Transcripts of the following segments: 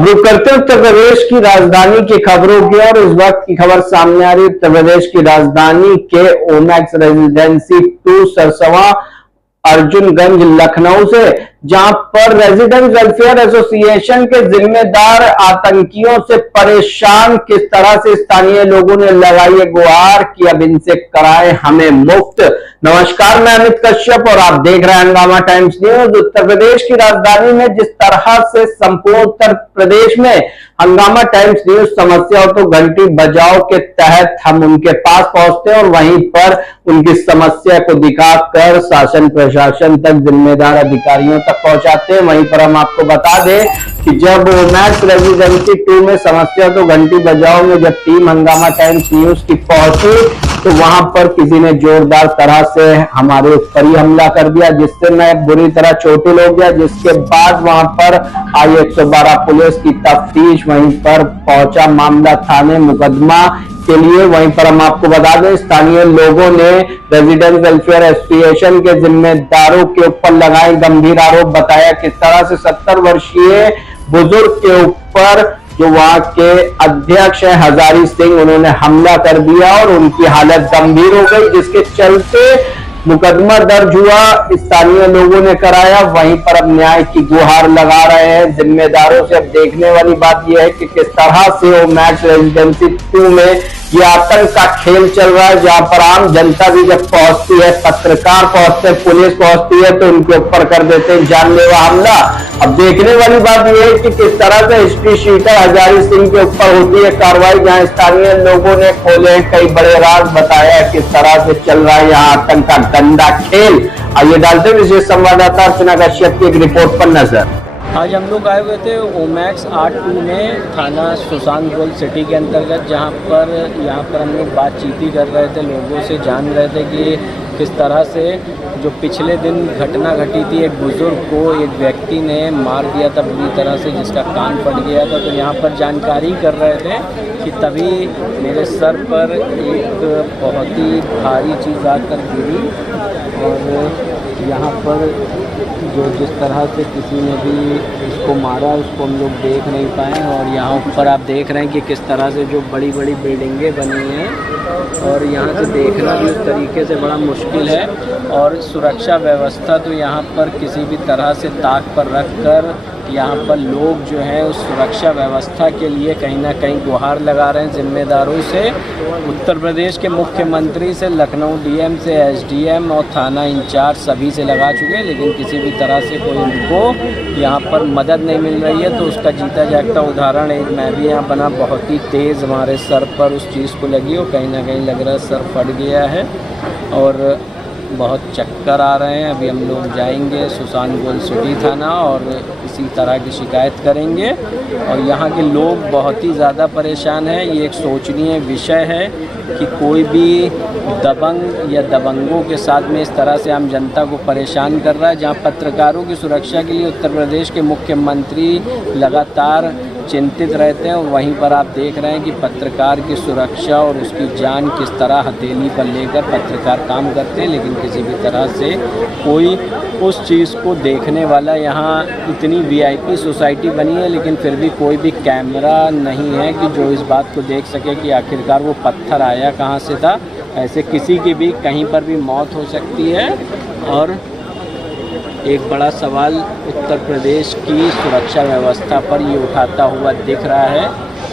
अब रुक करते उत्तर प्रदेश की राजधानी की खबरों की और इस वक्त की खबर सामने आ रही है उत्तर प्रदेश की राजधानी के ओमैक्स रेजिडेंसी 2 सरसवा अर्जुनगंज लखनऊ से, जहां पर रेजिडेंट वेलफेयर एसोसिएशन के जिम्मेदार आतंकियों से परेशान किस तरह से स्थानीय लोगों ने लगाई गुहार कि अब इनसे कराएं हमें मुफ्त। नमस्कार, मैं अमित कश्यप और आप देख रहे हैं हंगामा टाइम्स न्यूज। उत्तर प्रदेश की राजधानी में जिस तरह से संपूर्ण उत्तर प्रदेश में हंगामा टाइम्स न्यूज समस्या हो तो घंटी बजाओ के तहत हम उनके पास पहुंचते हैं और वहीं पर उनकी समस्या को दिखाकर शासन प्रशासन तक जिम्मेदार अधिकारियों तक पहुंचाते हैं। वहीं पर हम आपको बता दें कि जब ओमैक्स रेजिडेंसी 2 में समस्या तो घंटी बजाओ में जब टीम हंगामा टाइम्स न्यूज की पहुंची तो वहां पर किसी ने जोरदार तरह से हमारे ऊपर ही हमला कर दिया, जिससे मैं बुरी तरह चोटिल हो गया। जिसके बाद वहां पर आई 112 पुलिस की तफ्तीश, वहीं पर पहुंचा मामला थाने मुकदमा के लिए। वहीं पर हम आपको बता दें स्थानीय लोगों ने रेजिडेंट वेलफेयर एसोसिएशन के जिम्मेदारों के ऊपर लगाए गंभीर आरोप। बताया किस तरह से 70 वर्षीय बुजुर्ग के ऊपर जो वहां के अध्यक्ष हैं हजारी सिंह, उन्होंने हमला कर दिया और उनकी हालत गंभीर हो गई, जिसके चलते मुकदमा दर्ज हुआ, स्थानीय लोगों ने कराया। वहीं पर अब न्याय की गुहार लगा रहे हैं जिम्मेदारों से। अब देखने वाली बात यह है कि किस तरह से ओमैक्स रेजिडेंसी 2 में ये आतंक का खेल चल रहा है, जहां पर आम जनता भी जब पहुंचती है, पत्रकार पहुंचते हैं, पुलिस पहुंचती है तो उनके ऊपर कर देते हैं जानलेवा हमला। अब देखने वाली बात यह है कि किस तरह से हिस्ट्री शीटर हजारी सिंह के ऊपर होती है कार्रवाई, जहां स्थानीय लोगों ने खोले कई बड़े राज। बताया किस तरह से चल रहा है यहाँ आतंक का गंदा खेल। आइए डालते विशेष संवाददाता अर्चना कश्यप की एक रिपोर्ट पर नजर। आज हम लोग आए हुए थे ओमैक्स 8-2 में थाना सुशांत गोल सिटी के अंतर्गत, जहां पर यहाँ पर हम लोग बातचीत ही कर रहे थे, लोगों से जान रहे थे कि किस तरह से जो पिछले दिन घटना घटी थी, एक बुज़ुर्ग को एक व्यक्ति ने मार दिया था बुरी तरह से, जिसका कान फट गया था। तो यहाँ पर जानकारी कर रहे थे कि तभी मेरे सर पर एक बहुत ही भारी चीज़ आकर गिरी और यहाँ पर जो जिस तरह से किसी ने भी इसको मारा उसको हम लोग देख नहीं पाए। और यहाँ ऊपर आप देख रहे हैं कि किस तरह से जो बड़ी बड़ी बिल्डिंगें बनी हैं और यहाँ से देखना भी उस तरीके से बड़ा मुश्किल है। और सुरक्षा व्यवस्था तो यहाँ पर किसी भी तरह से ताक पर रख कर यहाँ पर लोग जो हैं उस सुरक्षा व्यवस्था के लिए कहीं ना कहीं गुहार लगा रहे हैं जिम्मेदारों से। उत्तर प्रदेश के मुख्यमंत्री से लखनऊ डीएम से एसडीएम और थाना इंचार्ज सभी से लगा चुके हैं, लेकिन किसी भी तरह से कोई उनको यहाँ पर मदद नहीं मिल रही है। तो उसका जीता जागता उदाहरण एक मैं भी यहाँ बना, बहुत ही तेज़ हमारे सर पर उस चीज़ को लगी और कहीं ना कहीं लग रहा है सर फट गया है और बहुत चक्कर आ रहे हैं। अभी हम लोग जाएंगे सुशांत गोल सिटी थाना और इसी तरह की शिकायत करेंगे। और यहाँ के लोग बहुत ही ज़्यादा परेशान हैं। ये एक सोचनीय विषय है कि कोई भी दबंग या दबंगों के साथ में इस तरह से आम जनता को परेशान कर रहा है। जहाँ पत्रकारों की सुरक्षा के लिए उत्तर प्रदेश के मुख्यमंत्री लगातार चिंतित रहते हैं, और वहीं पर आप देख रहे हैं कि पत्रकार की सुरक्षा और उसकी जान किस तरह हथेली पर लेकर पत्रकार काम करते हैं, लेकिन किसी भी तरह से कोई उस चीज़ को देखने वाला, यहाँ इतनी वीआईपी सोसाइटी बनी है लेकिन फिर भी कोई भी कैमरा नहीं है कि जो इस बात को देख सके कि आखिरकार वो पत्थर आया कहाँ से था। ऐसे किसी की भी कहीं पर भी मौत हो सकती है। और एक बड़ा सवाल उत्तर प्रदेश की सुरक्षा व्यवस्था पर ये उठाता हुआ दिख रहा है।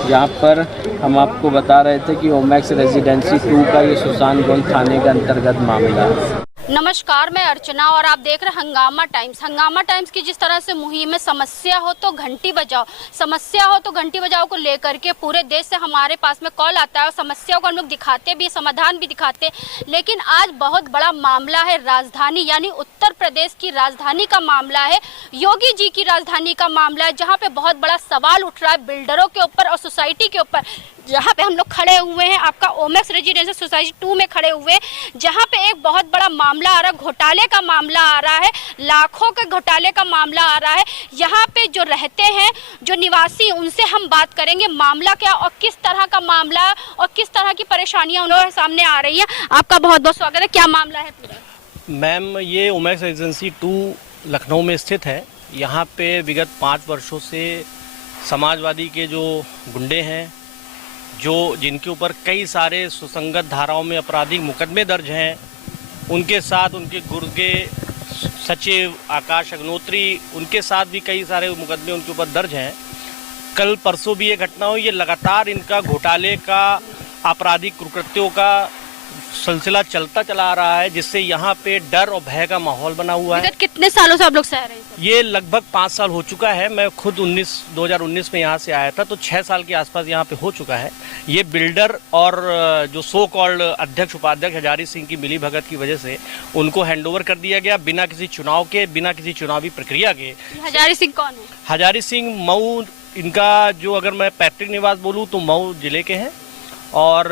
यहाँ पर हम आपको बता रहे थे कि ओमैक्स रेजिडेंसी 2 का ये सुशांत गोल थाने के अंतर्गत मामला है। नमस्कार, मैं अर्चना और आप देख रहे हैं हंगामा टाइम्स। हंगामा टाइम्स की जिस तरह से मुहिम में समस्या हो तो घंटी बजाओ, समस्या हो तो घंटी बजाओ को लेकर के पूरे देश से हमारे पास में कॉल आता है और समस्याओं को हम लोग दिखाते भी, समाधान भी दिखाते। लेकिन आज बहुत बड़ा मामला है, राजधानी यानी उत्तर प्रदेश की राजधानी का मामला है, योगी जी की राजधानी का मामला है, जहाँ पे बहुत बड़ा सवाल उठ रहा है बिल्डरों के ऊपर और सोसाइटी के ऊपर। जहाँ पे हम लोग खड़े हुए हैं आपका ओमैक्स रेजिडेंसी सोसाइटी 2 में खड़े हुए हैं, जहाँ पे एक बहुत बड़ा मामला आ रहा है, घोटाले का मामला आ रहा है, लाखों के घोटाले का मामला आ रहा है। यहाँ पे जो रहते हैं जो निवासी, उनसे हम बात करेंगे मामला क्या और किस तरह का मामला और किस तरह की परेशानियाँ उन्होंने सामने आ रही है। आपका बहुत बहुत स्वागत है, क्या मामला है पूरा? मैम, ये ओमैक्स रेजिडेंसी 2 लखनऊ में स्थित है। यहाँ पे विगत 5 वर्षों से समाजवादी के जो गुंडे हैं, जिनके ऊपर कई सारे सुसंगत धाराओं में आपराधिक मुकदमे दर्ज हैं, उनके साथ उनके गुर्द के सचिव आकाश अग्निहोत्री, उनके साथ भी कई सारे मुकदमे उनके ऊपर दर्ज हैं। कल परसों भी ये घटना हुई। ये लगातार इनका घोटाले का, आपराधिक कुकृत्यों का सिलसिला चलता चला आ रहा है, जिससे यहाँ पे डर और भय का माहौल बना हुआ है। विगत कितने सालों से आप लोग सह रहे हैं? ये लगभग 5 साल हो चुका है। मैं खुद 2019 में यहाँ से आया था, तो 6 साल के आसपास यहाँ पे हो चुका है। ये बिल्डर और जो सो कॉल्ड अध्यक्ष उपाध्यक्ष हजारी सिंह की मिली भगत की वजह से उनको हैंडओवर कर दिया गया, बिना किसी चुनाव के, बिना किसी चुनावी प्रक्रिया के। हजारी सिंह कौन है? हजारी सिंह मऊ, इनका जो अगर मैं पैतृक निवास बोलूँ तो मऊ जिले के हैं, और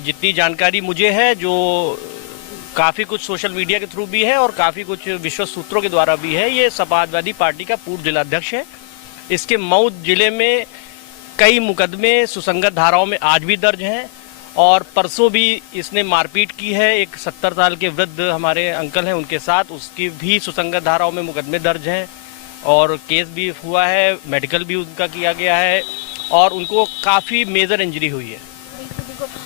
जितनी जानकारी मुझे है, जो काफ़ी कुछ सोशल मीडिया के थ्रू भी है और काफ़ी कुछ विश्वस्त सूत्रों के द्वारा भी है, ये समाजवादी पार्टी का पूर्व जिलाध्यक्ष है। इसके मऊ जिले में कई मुकदमे सुसंगत धाराओं में आज भी दर्ज हैं, और परसों भी इसने मारपीट की है। एक 70 साल के वृद्ध हमारे अंकल हैं, उनके साथ, उसकी भी सुसंगत धाराओं में मुकदमे दर्ज हैं, और केस भी हुआ है, मेडिकल भी उनका किया गया है, और उनको काफ़ी मेजर इंजरी हुई है।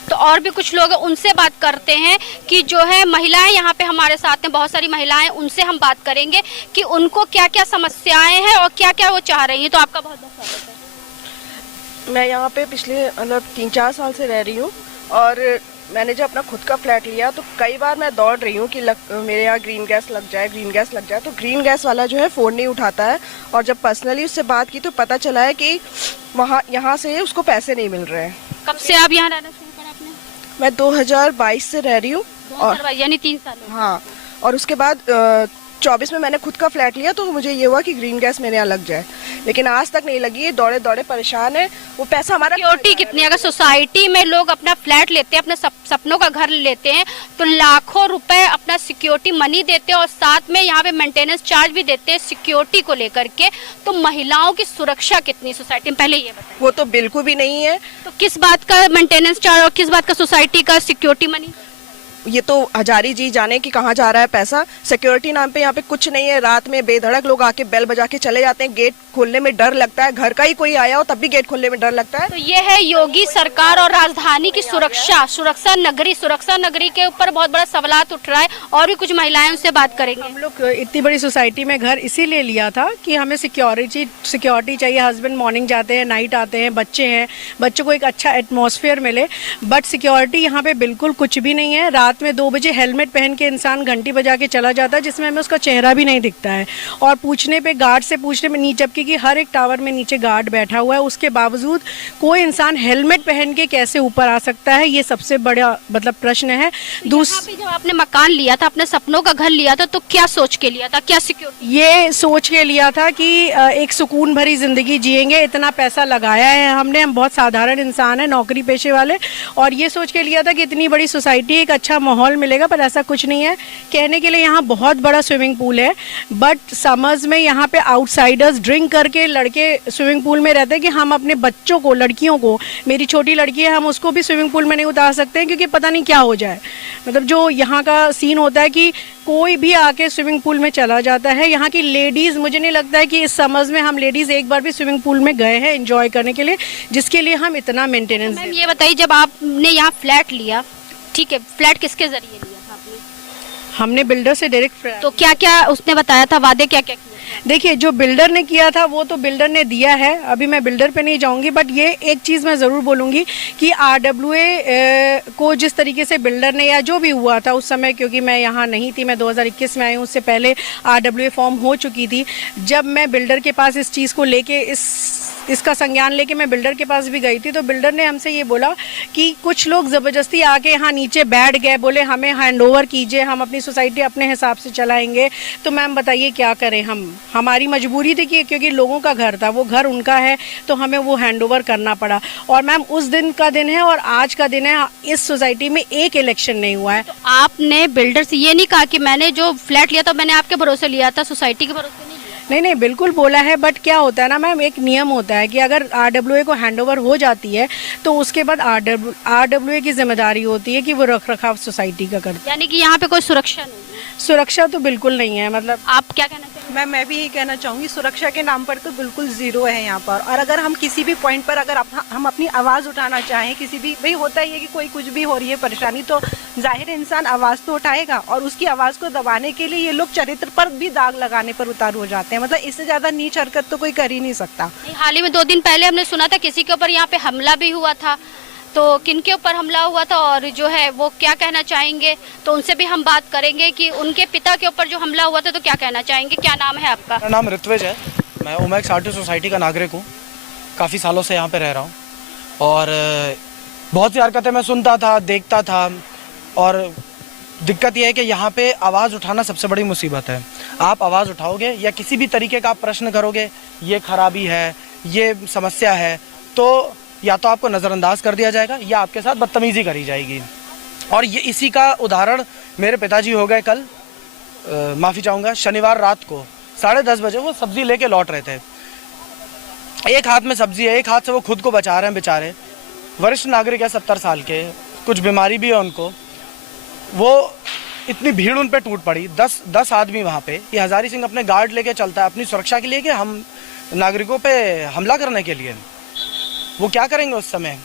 तो और भी कुछ लोग उनसे बात करते हैं कि जो है महिलाएं यहाँ पे हमारे साथ हैं, बहुत सारी महिलाएं, उनसे हम बात करेंगे कि उनको क्या क्या समस्याएं हैं और क्या क्या वो चाह रही हैं। तो आपका बहुत बहुत स्वागत है। मैं यहाँ पे पिछले 3-4 साल से रह रही हूँ, और मैंने जब अपना खुद का फ्लैट लिया तो कई बार मैं दौड़ रही हूँ कि मेरे यहाँ ग्रीन गैस लग जाए, ग्रीन गैस लग जाए। तो ग्रीन गैस वाला जो है फ़ोन नहीं उठाता है, और जब पर्सनली उससे बात की तो पता चला है कि यहाँ से उसको पैसे नहीं मिल रहे हैं। कब से आप यहाँ रहना शुरू करा आपने? मैं 2022 से रह रही हूँ, और यानी 3 साल। हाँ, और उसके बाद 24 में मैंने खुद का फ्लैट लिया, तो मुझे ये हुआ कि ग्रीन गैस मेरे यहाँ लग जाए, लेकिन आज तक नहीं लगी है। दौड़े दौड़े परेशान है, वो पैसा हमारा। सिक्योरिटी कितनी? अगर सोसाइटी में लोग अपना फ्लैट लेते हैं, अपने सपनों का घर लेते हैं, तो लाखों रुपए अपना सिक्योरिटी मनी देते हैं, और साथ में यहाँ पे मेंटेनेंस चार्ज भी देते हैं सिक्योरिटी को लेकर के। तो महिलाओं की सुरक्षा कितनी सोसाइटी में, पहले ये बताइए। वो तो बिल्कुल भी नहीं है। तो किस बात का मेंटेनेंस चार्ज और किस बात का सोसाइटी का सिक्योरिटी मनी? ये तो हजारी जी जाने कि कहाँ जा रहा है पैसा। सिक्योरिटी नाम पे यहाँ पे कुछ नहीं है। रात में बेधड़क लोग आके बेल बजा के चले जाते हैं, गेट खोलने में डर लगता है। घर का ही कोई आया हो तब भी गेट खोलने में डर लगता है। तो ये है योगी सरकार और राजधानी की सुरक्षा नगरी के ऊपर बहुत बड़ा सवाल उठ रहा है, और भी कुछ महिलाएं उनसे बात करेंगे। हम लोग इतनी बड़ी सोसाइटी में घर इसीलिए लिया था कि हमें सिक्योरिटी चाहिए। हस्बैंड मॉर्निंग जाते हैं, नाइट आते हैं, बच्चे हैं, बच्चों को एक अच्छा एटमॉस्फेयर मिले, बट सिक्योरिटी यहाँ पे बिल्कुल कुछ भी नहीं है। रात में 2 बजे हेलमेट पहन के इंसान घंटी बजा के चला जाता है, जिसमें हमें उसका चेहरा भी नहीं दिखता है, और पूछने पे गार्ड से पूछने में, जबकि कि हर एक टावर में नीचे गार्ड बैठा हुआ है, उसके बावजूद कोई इंसान हेलमेट पहन के कैसे ऊपर आ सकता है, ये सबसे बड़ा मतलब प्रश्न है। तो जब आपने मकान लिया था, अपने सपनों का घर लिया था, तो क्या सोच के लिया था, क्या सिक्योरिटी? ये सोच के लिया था कि एक सुकून भरी जिंदगी जिएंगे, इतना पैसा लगाया है हमने, हम बहुत साधारण इंसान है, नौकरी पेशे वाले, और ये सोच के लिया था कि इतनी बड़ी सोसाइटी, एक अच्छा माहौल मिलेगा, पर ऐसा कुछ नहीं है। कहने के लिए यहाँ बहुत बड़ा स्विमिंग पूल है, बट समर्स में यहाँ पे आउटसाइडर्स ड्रिंक करके लड़के स्विमिंग पूल में रहते हैं कि हम अपने बच्चों को, लड़कियों को, मेरी छोटी लड़की है, हम उसको भी स्विमिंग पूल में नहीं उतार सकते हैं, क्योंकि पता नहीं क्या हो जाए। मतलब जो यहाँ का सीन होता है कि कोई भी आके स्विमिंग पूल में चला जाता है। यहाँ की लेडीज़, मुझे नहीं लगता है कि इस समर्स में हम लेडीज़ एक बार भी स्विमिंग पूल में गए हैं एंजॉय करने के लिए, जिसके लिए हम इतना मेंटेनेंस। मैम ये बताइए, जब आपने यहाँ फ्लैट लिया, ठीक है, फ्लैट किसके जरिए लिया था आपने? हमने बिल्डर से डायरेक्ट। तो क्या क्या उसने बताया था, वादे क्या क्या किए? देखिए, जो बिल्डर ने किया था वो तो बिल्डर ने दिया है, अभी मैं बिल्डर पे नहीं जाऊंगी, बट ये एक चीज़ मैं ज़रूर बोलूँगी कि RWA को जिस तरीके से बिल्डर ने, या जो भी हुआ था उस समय, क्योंकि मैं यहाँ नहीं थी, मैं 2021 में आई हूँ, उससे पहले RWA फॉर्म हो चुकी थी। जब मैं बिल्डर के पास इस चीज़ को लेके, इसका संज्ञान लेके मैं बिल्डर के पास भी गई थी, तो बिल्डर ने हमसे ये बोला कि कुछ लोग ज़बरदस्ती आके यहाँ नीचे बैठ गए, बोले हमें हैंडओवर कीजिए, हम अपनी सोसाइटी अपने हिसाब से चलाएंगे। तो मैम बताइए क्या करें हम, हमारी मजबूरी थी कि क्योंकि लोगों का घर था, वो घर उनका है, तो हमें वो हैंडओवर करना पड़ा। और मैम उस दिन का दिन है और आज का दिन है, इस सोसाइटी में एक इलेक्शन नहीं हुआ है। तो आपने बिल्डर से ये नहीं कहा कि मैंने जो फ्लैट लिया था मैंने आपके भरोसे लिया था, सोसाइटी के भरोसे नहीं? नहीं, बिल्कुल बोला है, बट क्या होता है ना मैम, एक नियम होता है कि अगर RWA को हैंडओवर हो जाती है तो उसके बाद RWA की जिम्मेदारी होती है कि वो रख रखाव सोसाइटी का करती है। यानी कि यहाँ पे कोई सुरक्षा नहीं है? सुरक्षा तो बिल्कुल नहीं है। मतलब आप क्या कहना चाहेंगे? मैं भी यही कहना चाहूँगी, सुरक्षा के नाम पर तो बिल्कुल ज़ीरो है यहाँ पर। और अगर हम किसी भी पॉइंट पर अगर हम अपनी आवाज़ उठाना चाहें, किसी भी भाई होता ही है कि कोई कुछ भी हो रही है परेशानी, तो जाहिर इंसान आवाज़ तो उठाएगा, और उसकी आवाज़ को दबाने के लिए ये लोग चरित्र पर भी दाग लगाने पर उतारू हो जाते हैं। मतलब इससे ज़्यादा नीच हरकत तो कोई कर ही नहीं सकता। हाल ही में 2 दिन पहले हमने सुना था किसी के ऊपर यहाँ पे हमला भी हुआ था, तो किनके ऊपर हमला हुआ था और जो है वो क्या कहना चाहेंगे, तो उनसे भी हम बात करेंगे कि उनके पिता के ऊपर जो हमला हुआ था तो क्या कहना चाहेंगे। क्या नाम है आपका? मेरा नाम ऋत्विज है, मैं ओमैक्स आर्टिस्ट सोसाइटी का नागरिक हूँ। काफ़ी सालों से यहाँ पे रह रहा हूँ और बहुत सी हरकतें मैं सुनता था, देखता था, और दिक्कत यह है कि यहाँ पे आवाज़ उठाना सबसे बड़ी मुसीबत है। आप आवाज़ उठाओगे या किसी भी तरीके का आप प्रश्न करोगे, ये खराबी है, ये समस्या है, तो या तो आपको नज़रअंदाज कर दिया जाएगा या आपके साथ बदतमीज़ी करी जाएगी। और ये इसी का उदाहरण मेरे पिताजी हो गए कल, माफ़ी चाहूँगा, शनिवार रात को 10:30 बजे वो सब्ज़ी लेके लौट रहे थे। एक हाथ में सब्ज़ी है, एक हाथ से वो खुद को बचा रहे हैं बेचारे। वरिष्ठ नागरिक है, 70 साल के, कुछ बीमारी भी है उनको। वो इतनी भीड़ उन पर टूट पड़ी, 10 आदमी वहाँ पे। ये हज़ारी सिंह अपने गार्ड लेके चलता है अपनी सुरक्षा के लिए कि हम नागरिकों पे हमला करने के लिए। वो क्या करेंगे उस समय?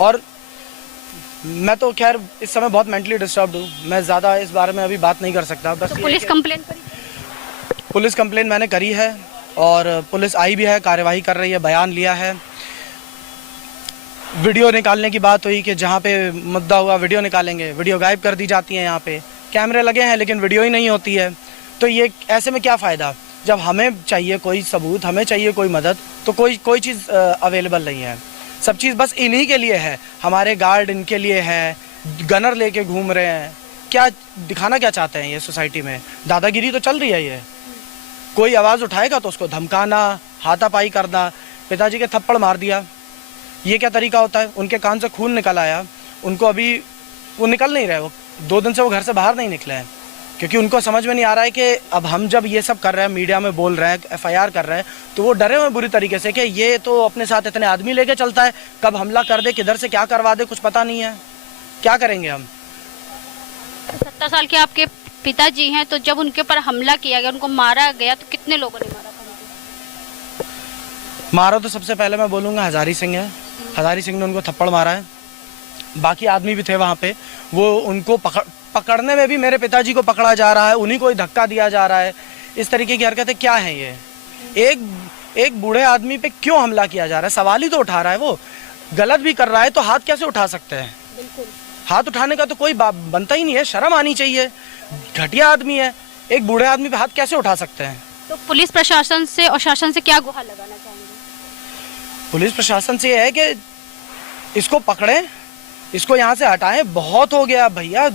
और मैं तो खैर इस समय बहुत मेंटली डिस्टर्ब्ड हूँ, मैं ज़्यादा इस बारे में अभी बात नहीं कर सकता। बस तो पुलिस कंप्लेन करी? पुलिस कंप्लेन मैंने करी है और पुलिस आई भी है, कार्यवाही कर रही है, बयान लिया है। वीडियो निकालने की बात हुई कि जहाँ पे मुद्दा हुआ वीडियो निकालेंगे, वीडियो गायब कर दी जाती है। यहाँ पे कैमरे लगे हैं लेकिन वीडियो ही नहीं होती है, तो ये ऐसे में क्या फ़ायदा? जब हमें चाहिए कोई सबूत, हमें चाहिए कोई मदद, तो कोई चीज़ अवेलेबल नहीं है। सब चीज़ बस इन्हीं के लिए है, हमारे गार्ड इनके लिए है, गनर लेके घूम रहे हैं। क्या दिखाना क्या चाहते हैं ये सोसाइटी में? दादागिरी तो चल रही है। ये कोई आवाज़ उठाएगा तो उसको धमकाना, हाथापाई करना। पिताजी के थप्पड़ मार दिया, ये क्या तरीका होता है? उनके कान से खून निकल आया, उनको अभी वो निकल नहीं रहे, वो 2 दिन से वो घर से बाहर नहीं निकले हैं, क्योंकि उनको समझ में नहीं आ रहा है कि अब हम जब ये सब कर रहे हैं, मीडिया में बोल रहे हैं, FIR कर रहे हैं, तो वो डरे हुए बुरी तरीके से कि ये तो अपने साथ इतने आदमी लेके चलता है, कब हमला कर दे, किधर से क्या करवा दे, कुछ पता नहीं है। क्या करेंगे हम? 70 साल के आपके पिताजी हैं, तो जब उनके ऊपर हमला किया गया, उनको मारा गया, तो कितने लोगों ने मारा था उनको? मारा तो सबसे पहले मैं बोलूँगा हज़ारी सिंह है। हज़ारी सिंह ने उनको थप्पड़ मारा है। बाकी आदमी भी थे वहाँ पे, वो उनको पकड़ने में भी मेरे पिताजी को पकड़ा जा रहा है, उन्हीं को ही धक्का दिया जा रहा है। इस तरीके की हरकतें क्या हैं ये? एक बूढ़े आदमी पे क्यों हमला किया जा रहा है? सवाल ही तो उठा रहा है। वो गलत भी कर रहा है तो हाथ कैसे उठा सकते हैं? बिल्कुल। हाथ उठाने का तो कोई बनता ही नहीं है, शर्म आनी चाहिए। घटिया आदमी है, एक बूढ़े आदमी पे हाथ कैसे उठा सकते हैं? तो पुलिस प्रशासन से और शासन से क्या गुहार लगाना चाहेंगे? पुलिस प्रशासन से यह है कि इसको पकड़ें, इसको यहाँ से हटाएं। बहुत हो गया भैया,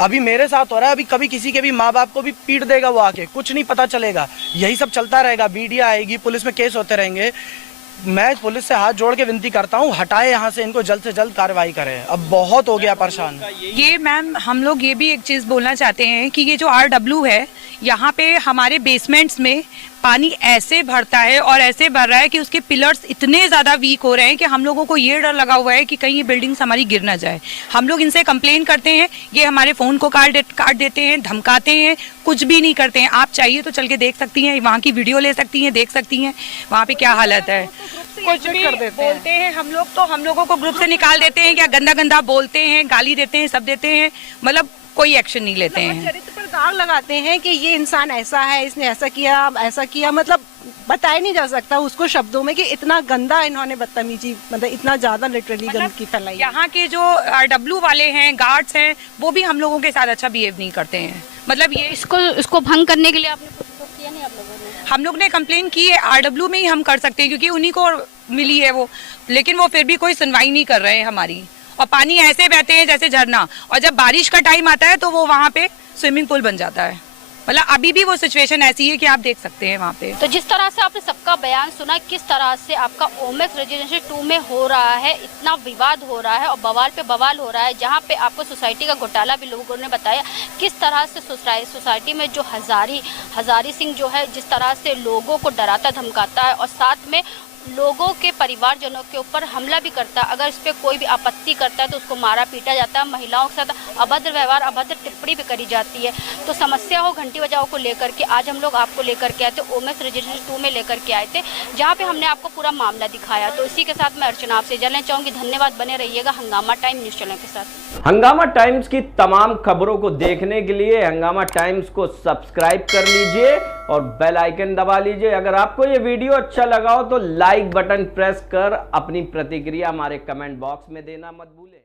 अभी मेरे साथ हो रहा है, अभी कभी किसी के भी माँ बाप को भी पीट देगा वो आके, कुछ नहीं पता चलेगा। यही सब चलता रहेगा, मीडिया आएगी, पुलिस में केस होते रहेंगे। मैं पुलिस से हाथ जोड़ के विनती करता हूँ, हटाए यहाँ से, इनको जल्द से जल्द कार्रवाई करें। अब बहुत हो गया परेशान। ये मैम हम लोग ये भी एक चीज़ बोलना चाहते हैं कि ये जो RW है, यहाँ पे हमारे बेसमेंट्स में पानी ऐसे भरता है और ऐसे भर रहा है कि उसके पिलर्स इतने ज़्यादा वीक हो रहे हैं कि हम लोगों को ये डर लगा हुआ है कि कहीं ये बिल्डिंग्स हमारी गिर ना जाए। हम लोग इनसे कंप्लेन करते हैं, ये हमारे फ़ोन को काट देते हैं, धमकाते हैं, कुछ भी नहीं करते हैं। आप चाहिए तो चल के देख सकती हैं, वहाँ की वीडियो ले सकती हैं, देख सकती हैं वहाँ पे क्या हालत है। कुछ भी बोलते हैं हम लोग, तो हम लोगों को ग्रुप से निकाल देते हैं, क्या गंदा गंदा बोलते हैं, गाली देते हैं, सब देते हैं, मतलब कोई एक्शन नहीं लेते हैं। चरित्र पर दाग लगाते हैं कि ये इंसान ऐसा है, इसने ऐसा किया, मतलब बताया नहीं जा सकता उसको शब्दों में कि इतना गंदा इन्होंने बदतमीजी, मतलब इतना ज्यादा लिटरली गंदगी फैलाई। यहाँ के जो RW वाले हैं, गार्ड्स हैं, वो भी हम लोगों के साथ अच्छा बिहेव नहीं करते हैं। मतलब ये इसको भंग करने के लिए आपने कुछ किया नहीं? आप लोगों ने? हम लोग ने कंप्लेन की है, RW में ही हम कर सकते हैं क्योंकि उन्हीं को मिली है वो, लेकिन वो फिर भी कोई सुनवाई नहीं कर रहे हैं हमारी। और पानी ऐसे बहते हैं जैसे झरना, और जब बारिश का टाइम आता है तो वो वहाँ पे स्विमिंग पूल बन जाता है। मतलब अभी भी वो सिचुएशन ऐसी है कि आप देख सकते हैं वहाँ पे। तो जिस तरह से आपने सबका बयान सुना, किस तरह से आपका ओमैक्स रेजिडेंशियल 2 में हो रहा है, इतना विवाद हो रहा है और बवाल पे बवाल हो रहा है, जहाँ पे आपको सोसाइटी का घोटाला भी लोगों ने बताया, किस तरह से सोसाइटी में जो हज़ारी सिंह जो है, जिस तरह से लोगों को डराता धमकाता है और साथ में लोगों के परिवारजनों के ऊपर हमला भी करता है। अगर इस पर कोई भी आपत्ति करता है तो उसको मारा पीटा जाता है, महिलाओं के साथ अभद्र व्यवहार, अभद्र टिप्पणी भी करी जाती है। तो समस्या हो घंटी बजाओ को लेकर के आज हम लोग आपको लेकर के आए थे, ओमैक्स रेजिडेंसी 2 में लेकर के आए थे, जहाँ पे हमने आपको पूरा मामला दिखाया। तो इसी के साथ मैं अर्चना आपसे जानना चाहूँगी। धन्यवाद, बने रहिएगा हंगामा टाइम न्यूज़ चैनल के साथ। हंगामा टाइम्स की तमाम खबरों को देखने के लिए हंगामा टाइम्स को सब्सक्राइब कर लीजिए और बेल आइकन दबा लीजिए। अगर आपको ये वीडियो अच्छा लगा हो तो लाइक बटन प्रेस कर अपनी प्रतिक्रिया हमारे कमेंट बॉक्स में देना मत भूलें।